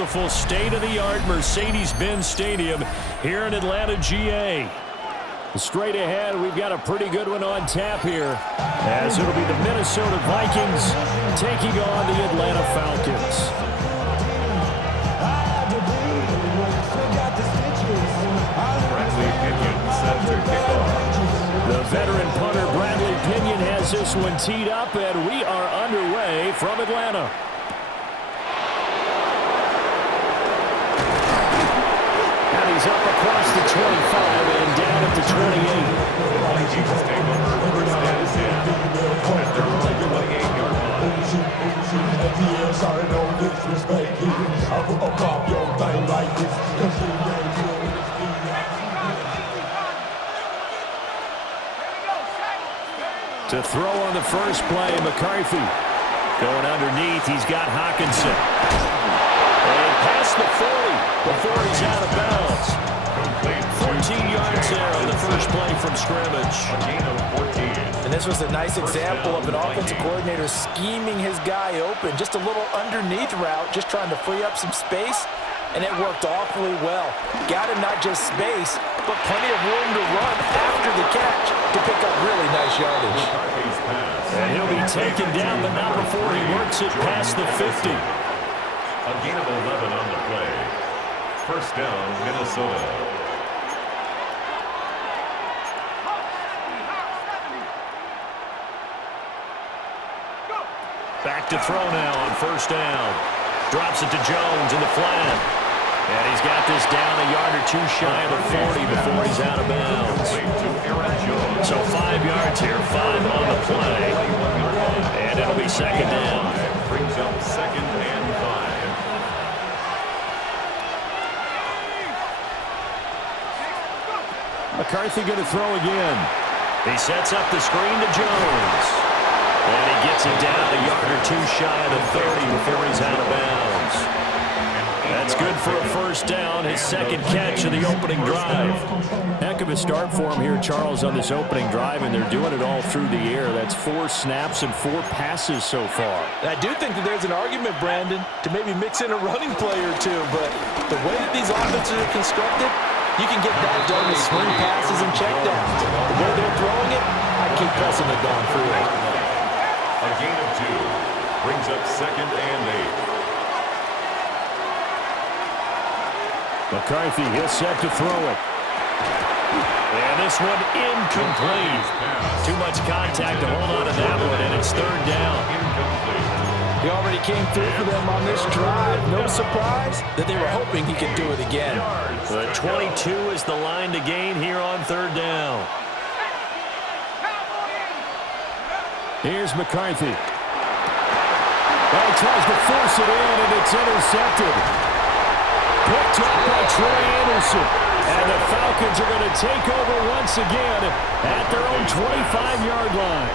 beautiful state-of-the-art Mercedes-Benz Stadium here in Atlanta, GA. Straight ahead, we've got a pretty good one on tap here, as it'll be the Minnesota Vikings taking on the Atlanta Falcons. The veteran punter Bradley Pinion has this one teed up, and we are underway from Atlanta. And he's up across the 25 and down at the 28. Vikings take over first and 10 at their own 28-yard To throw on the first play, McCarthy. Going underneath, he's got Hawkinson. And past the 40 before he's out of bounds. 14 yards there on the first play from scrimmage. A gain of 14. And this was a nice example of an offensive coordinator scheming his guy open. Just a little underneath route, just trying to free up some space. And it worked awfully well. Got him not just space, but plenty of room to run after the catch to pick up really nice yardage. And he'll be taken down, but not before he works it past the 50. A gain of 11 on the play. First down, Minnesota. Back to throw now on first down. Drops it to Jones in the flat. And he's got this down a yard or two shy of the 40 before he's out of bounds. So 5 yards here, 5 on the play. And it'll be second down. Brings up second and 5. McCarthy going to throw again. He sets up the screen to Jones. And he gets it down a yard or two shy of the 30 before he's out of bounds. That's good for a first down, his second catch of the opening drive. Heck of a start for him here, Charles, on this opening drive, and they're doing it all through the air. That's 4 snaps and 4 passes so far. I do think that there's an argument, Brandon, to maybe mix in a running play or two, but the way that these offenses are constructed, you can get that done with swing passes and checkdowns. The way they're throwing it, I keep pressing it downfield. A gain of 2 brings up second and 8. McCarthy, he'll set to throw it. And this one incomplete. Too much contact to hold on to that one, and it's third down. He already came through for them on this drive. No surprise that they were hoping he could do it again. The 22 is the line to gain here on third down. Here's McCarthy. Well, he tries to force it in, and it's intercepted. Picked up by Troy Anderson. And the Falcons are going to take over once again at their own 25-yard line.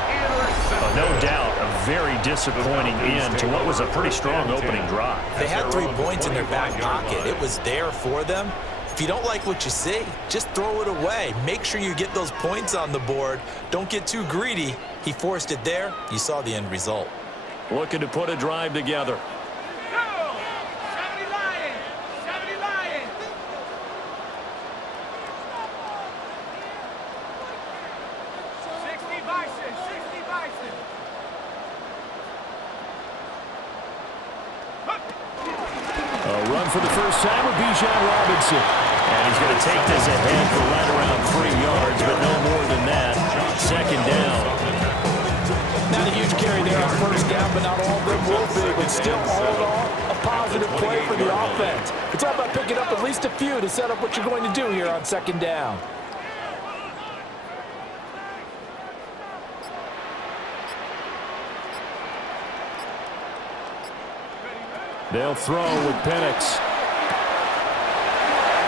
No doubt, a very disappointing end to what was a pretty strong opening drive. They had 3 points in their back pocket. It was there for them. If you don't like what you see, just throw it away. Make sure you get those points on the board. Don't get too greedy. He forced it there. You saw the end result. Looking to put a drive together. For the first time with Bijan Robinson. And he's going to take this ahead for right around 3 yards, but no more than that. Second down. Not a huge carry there on first down, but not all of them will be. But still, all in all, a positive play for the offense. It's all about picking up at least a few to set up what you're going to do here on second down. They'll throw with Penix.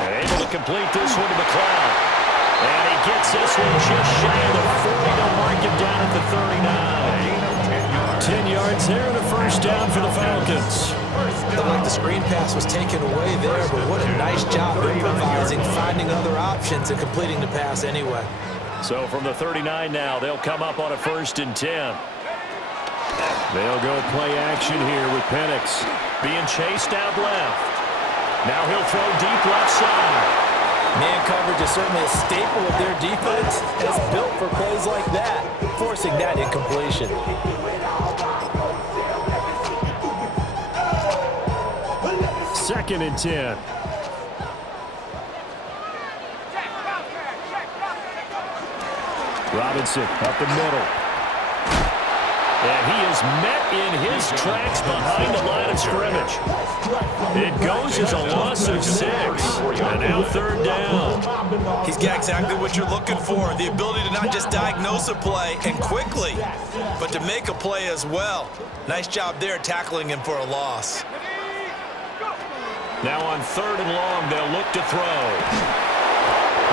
Able to complete this one to McLeod. And he gets this one just shy of the 40 to mark it down at the 39. 10 yards there and a first down for the Falcons. Looked like the screen pass was taken away there, but what a nice job improvising, finding other options, and completing the pass anyway. So from the 39 now, they'll come up on a 1st and 10. They'll go play action here with Penix being chased out left. Now he'll throw deep left side. Man coverage is certainly a staple of their defense, and it's built for plays like that, forcing that incompletion. Second and 10. Robinson up the middle. And he is met in his tracks behind the line of scrimmage. It goes as a loss of 6. And now third down. He's got exactly what you're looking for, the ability to not just diagnose a play and quickly, but to make a play as well. Nice job there tackling him for a loss. Now on third and long, they'll look to throw.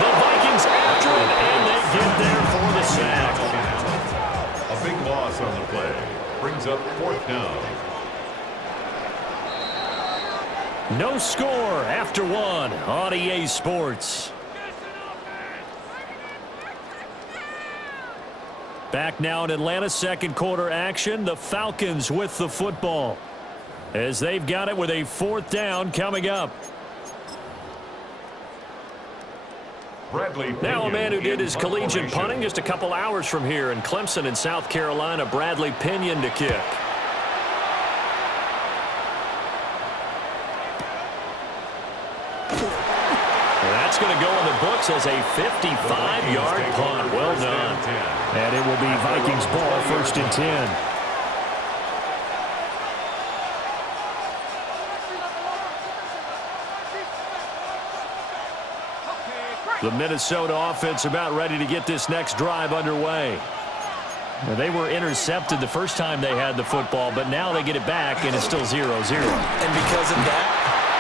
The Vikings after it, and they get there for the sack. A big loss on the play. Brings up fourth down. No score after 1 on EA Sports. Back now in Atlanta, second quarter action. The Falcons with the football, as they've got it with a fourth down coming up. Now a man who did his collegiate punting just a couple hours from here in Clemson in South Carolina, Bradley Pinion to kick. That's going to go in the books as a 55-yard punt. Well done. And it will be Vikings ball, first and 10. The Minnesota offense about ready to get this next drive underway. They were intercepted the first time they had the football, but now they get it back, and it's still 0-0. And because of that,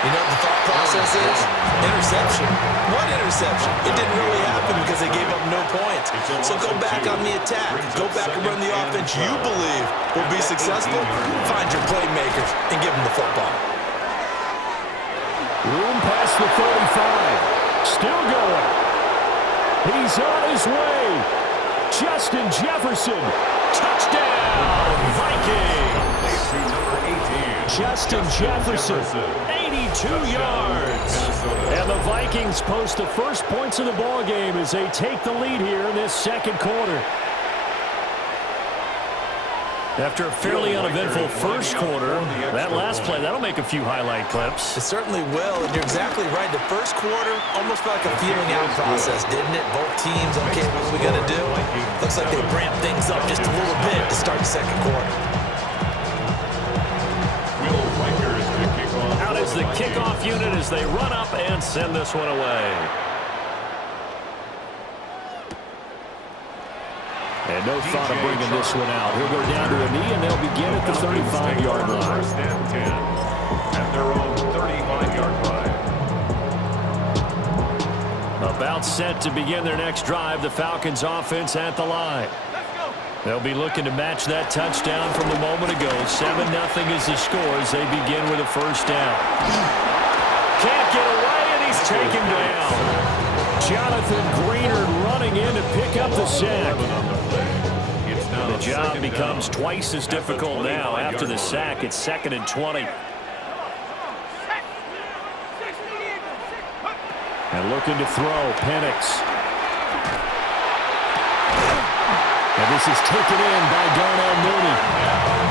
you know what the thought process is? Interception. What interception? It didn't really happen because they gave up no points. So go back on the attack. Go back and run the offense you believe will be successful. Find your playmakers and give them the football. Room past the 35. Still going. He's on his way. Justin Jefferson. Touchdown, Vikings. Justin Jefferson, 82 yards. And the Vikings post the first points of the ball game as they take the lead here in this second quarter. After a fairly uneventful first quarter, that last play, that'll make a few highlight clips. It certainly will, and you're exactly right. The first quarter, almost like a feeling out process, didn't it? Both teams, okay, what are we going to do? Looks like they ramped things up just a little bit to start the second quarter. Out is the kickoff unit as they run up and send this one away. And no thought of bringing this one out. He'll go down to a knee, and they'll begin at the 35-yard line. First and 10 at their own 35-yard line. About set to begin their next drive, the Falcons offense at the line. They'll be looking to match that touchdown from a moment ago. 7-0 is the score as they begin with a first down. Can't get away, and he's taken down. Jonathan Greenard running in to pick up the sack. The job becomes twice as difficult now after the sack. It's 2nd and 20. And looking to throw, Penix. And this is taken in by Darnell Mooney.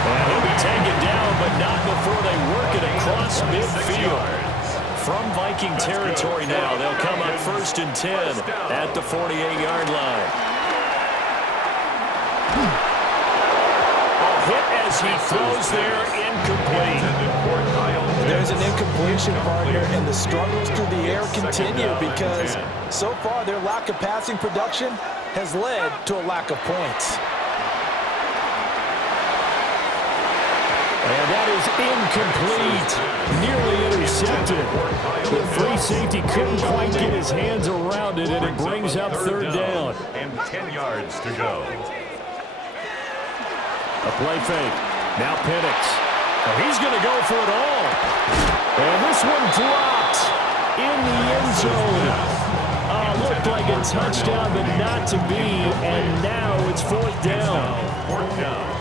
And he'll be taken down, but not before they work it across midfield. From Viking territory now, they'll come up 1st and 10 at the 48-yard line. A hit as he throws there, incomplete. There's an incompletion, partner, and the struggles through the air continue because so far their lack of passing production has led to a lack of points. And that is incomplete. Nearly intercepted. The free safety couldn't quite get his hands around it, and it brings up third down. And 10 yards to go. A play fake. Now Penix. Oh, he's going to go for it all. And this one dropped in the end zone. Looked like a touchdown, but not to be. And now it's fourth down. Fourth down.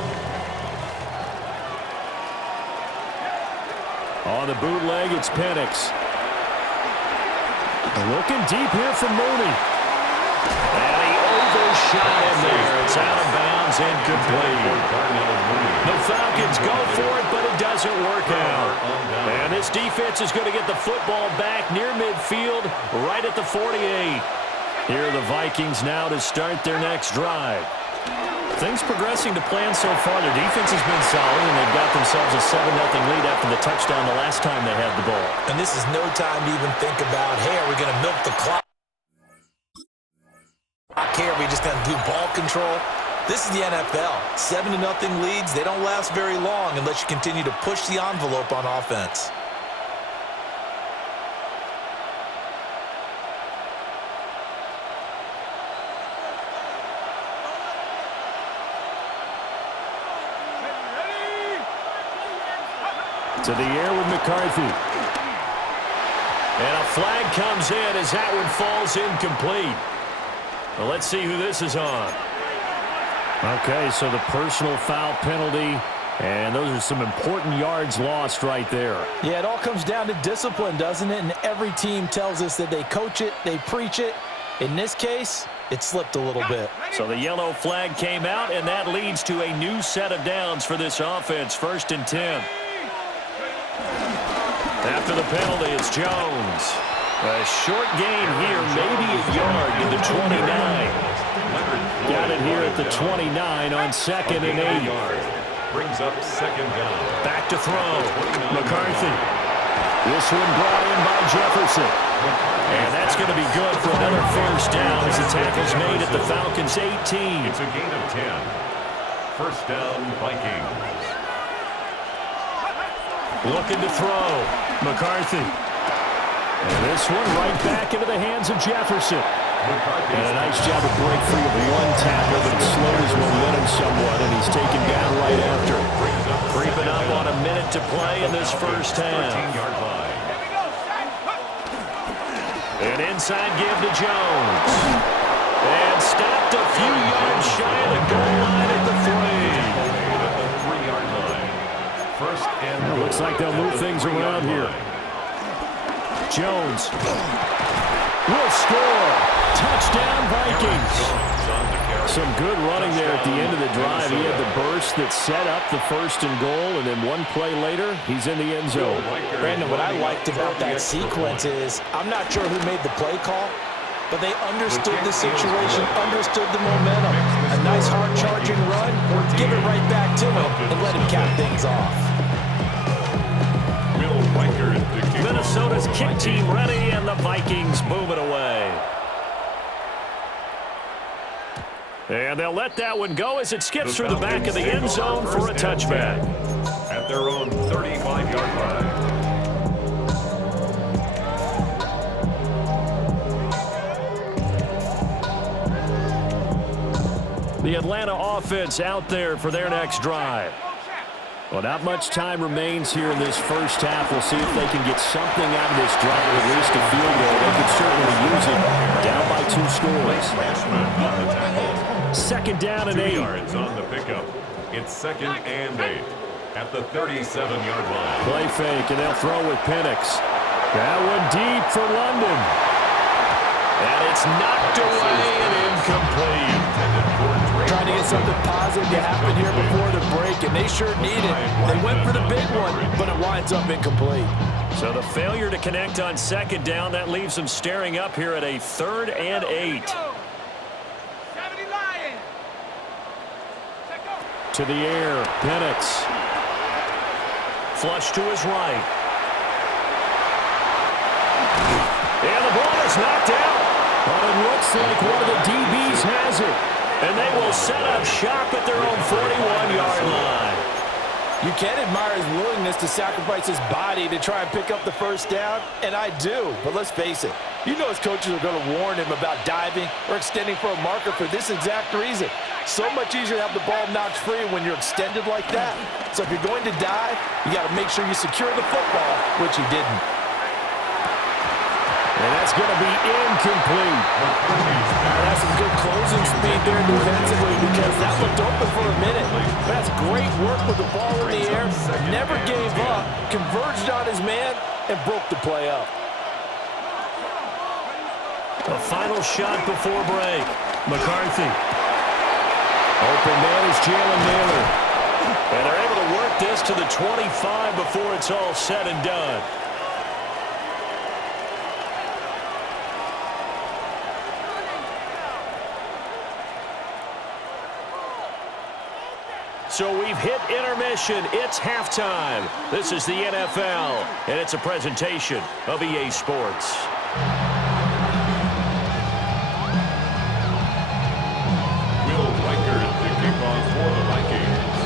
On the bootleg, it's Penix. Looking deep here for Mooney. And he overshot him there. It's out of bounds, incomplete. The Falcons go for it, but it doesn't work out. And this defense is going to get the football back near midfield, right at the 48. Here are the Vikings now to start their next drive. Things progressing to plan so far. Their defense has been solid, and they've got themselves a 7-0 lead after the touchdown the last time they had the ball. And this is no time to even think about, hey, are we going to milk the clock? Okay, are we just going to do ball control? This is the NFL. 7-0 leads, they don't last very long unless you continue to push the envelope on offense. To the air with McCarthy. And a flag comes in as that one falls incomplete. Well, let's see who this is on. Okay, so the personal foul penalty, and those are some important yards lost right there. Yeah, it all comes down to discipline, doesn't it? And every team tells us that they coach it, they preach it. In this case, it slipped a little bit. So the yellow flag came out, and that leads to a new set of downs for this offense. 1st and 10. After the penalty, it's Jones. A short gain here, maybe a yard to the 29. Got it here at the 29 on 2nd and 8. Brings up 2nd down. Back to throw. McCarthy. This one brought in by Jefferson. And that's going to be good for another 1st down as the tackle's made at the Falcons' 18. It's a gain of 10. 1st down, Vikings. Looking to throw. McCarthy. And this one right back into the hands of Jefferson. And a nice job of break free of one tackle, but it slowed his momentum somewhat, and he's taken down right after. Creeping up on a minute to play in this 1st half. An inside give to Jones. And stopped a few yards shy of the goal line at the 3-yard line. 1st and goal. Looks like they'll move things around here. Jones will score. Touchdown, Vikings. Some good running there at the end of the drive. He had the burst that set up the 1st and goal, and then one play later, he's in the end zone. Brandon, what I liked about that sequence is, I'm not sure who made the play call, but they understood the situation, understood the momentum. A nice hard-charging run, give it right back to him, and let him cap things off. Minnesota's kick team ready, and the Vikings move it away. And they'll let that one go as it skips through the back of the end zone for a touchback. At their own 35-yard line. The Atlanta offense out there for their next drive. Well, not much time remains here in this 1st half. We'll see if they can get something out of this drive, at least a field goal. They could certainly use it. Down by 2 scores. 2nd down and 8. 2 yards on the pickup. It's 2nd and 8 at the 37-yard line. Play fake, and they'll throw with Penix. That one deep for London. And it's knocked away and incomplete. Trying to get something positive to happen here before the break, and they sure need it. They went for the big one, but it winds up incomplete. So the failure to connect on 2nd down, that leaves them staring up here at a 3rd and 8. To the air, Penix. Flush to his right. And the ball is knocked out. But it looks like one of the DBs has it. And they will set up shop at their own 41-yard line. You can admire his willingness to sacrifice his body to try and pick up the 1st down, and I do. But let's face it, you know his coaches are going to warn him about diving or extending for a marker for this exact reason. So much easier to have the ball knocked free when you're extended like that. So if you're going to dive, you got to make sure you secure the football, which he didn't. And that's going to be incomplete. That's some good closing speed there defensively because that looked open for a minute. That's great work with the ball in the air. Never gave up, converged on his man, and broke the play up. A final shot before break. McCarthy. Open man is Jalen Naylor. And they're able to work this to the 25 before it's all said and done. So we've hit intermission. It's halftime. This is the NFL, and it's a presentation of EA Sports. Will Reichert to kick off for the Vikings.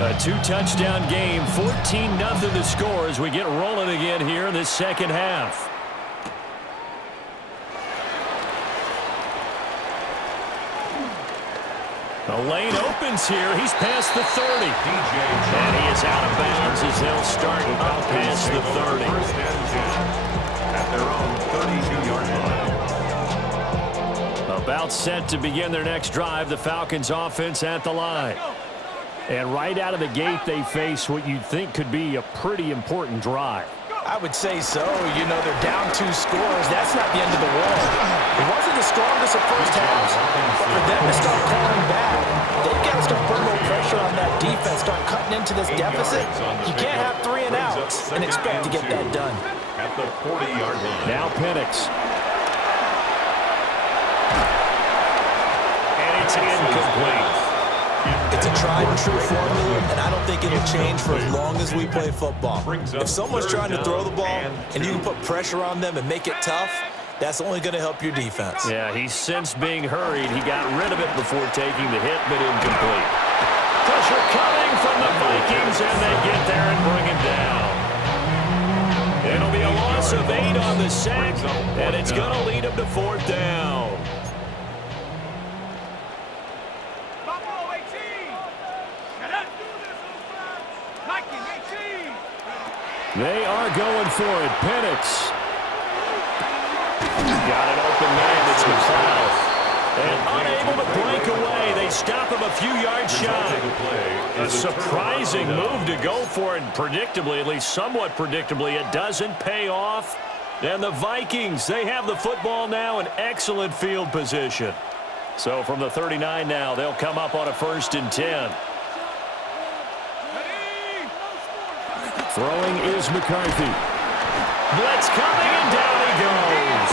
A two-touchdown game, 14-0 the score as we get rolling again here in this second half. The lane opens here. He's past the 30. And he is out of bounds as they'll start up past the 30. First and 10 at their own 32-yard line. About set to begin their next drive, the Falcons offense at the line. And right out of the gate, they face what you'd think could be a pretty important drive. I would say so. You know, they're down 2 scores. That's not the end of the world. It wasn't the strongest of first halves, but for them to start calling back, they've got to start putting a little pressure on that defense, start cutting into this deficit. You can't have 3 and outs and expect to get that done. At the 40-yard line. Now Penix. And it's incomplete. It's a tried-and-true formula, and I don't think it'll change for as long as we play football. If someone's trying to throw the ball and you can put pressure on them and make it tough, that's only going to help your defense. Yeah, he's since being hurried. He got rid of it before taking the hit, but incomplete. Pressure coming from the Vikings, and they get there and bring him down. It'll be a loss of 8 on the sack, and it's going to lead him to 4th down. They are going for it. Penix. Got an open man. It's McLeod. And unable to break away. They stop him a few yards shy. A surprising move to go for it. Predictably, at least somewhat predictably, it doesn't pay off. And the Vikings, they have the football now in excellent field position. So from the 39 now, they'll come up on a 1st and 10. Throwing is McCarthy. Blitz coming, and down he goes.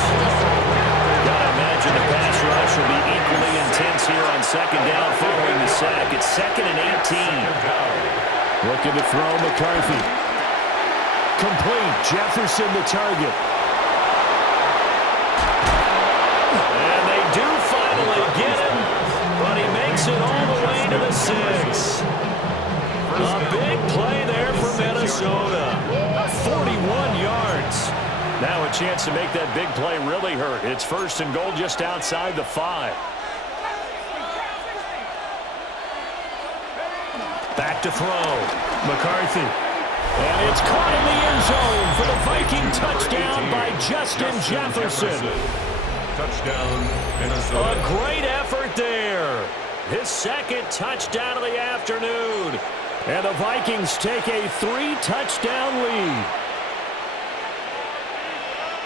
Gotta imagine the pass rush will be equally intense here on 2nd down following the sack. It's 2nd and 18. Looking to throw McCarthy. Complete. Jefferson the target. And they do finally get him, but he makes it all the way to the 6. A big play there for Minnesota. 41 yards. Now a chance to make that big play really hurt. It's 1st and goal just outside the 5. Back to throw. McCarthy. And it's caught in the end zone for the Viking touchdown by Justin Jefferson. Touchdown, Minnesota. A great effort there. His 2nd touchdown of the afternoon. And the Vikings take a 3-touchdown lead.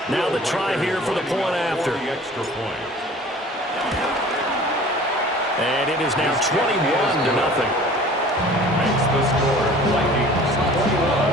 Now the try here for the point after. And it is now 21-0. Makes the score Vikings 21.